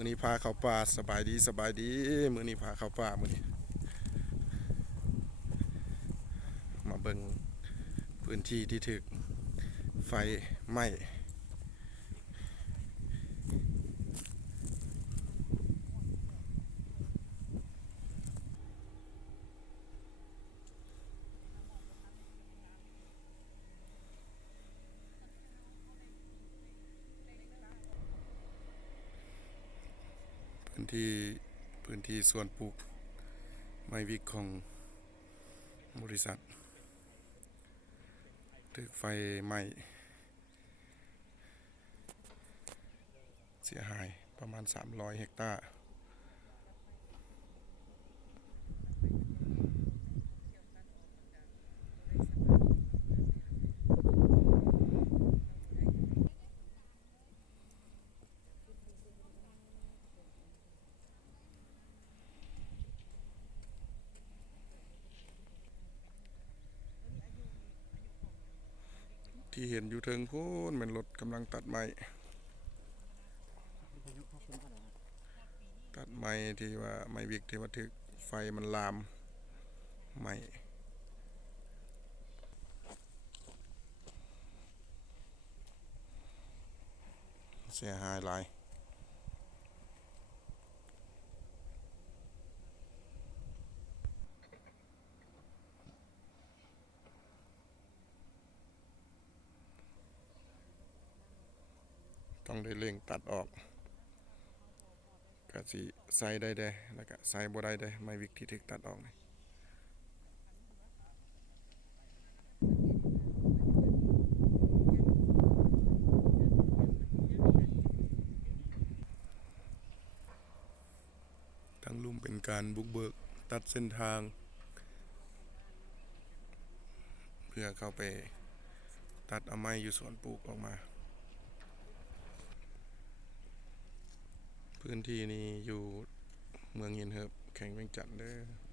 มื้อนี้พาเข้าป่าสบายดีสบายดีมื้อนี้พาเข้าป่ามื้อนี้มาเบิ่งพื้นที่ที่ถูกไฟไหม้พื้นที่พื้นที่สวนปลูกไม้วิกของบริษัทถูกไฟไหม้เสียหายประมาณ300เฮกตาร์ที่เห็นอยู่เทิงโพ้นเหมือนรถกำลังตัดไม้ตัดไม้ที่ว่าไม้วิกที่ว่าถูกไฟมันลามไหม้เสียหายหลายต้องได้เร่งตัดออกก็สิใส่ได้แล้วก็ใส่บ่ได้ไม้วิกที่ถูกตัดออกนี่ทั้งลุ่มเป็นการบุกเบิกตัดเส้นทางเพื่อเข้าไปตัดเอาไม้อยู่สวนปลูกออกมาพื้นที่นี้อยู่เมืองหินเหิบแขวงเวียงจันทน์เด้อ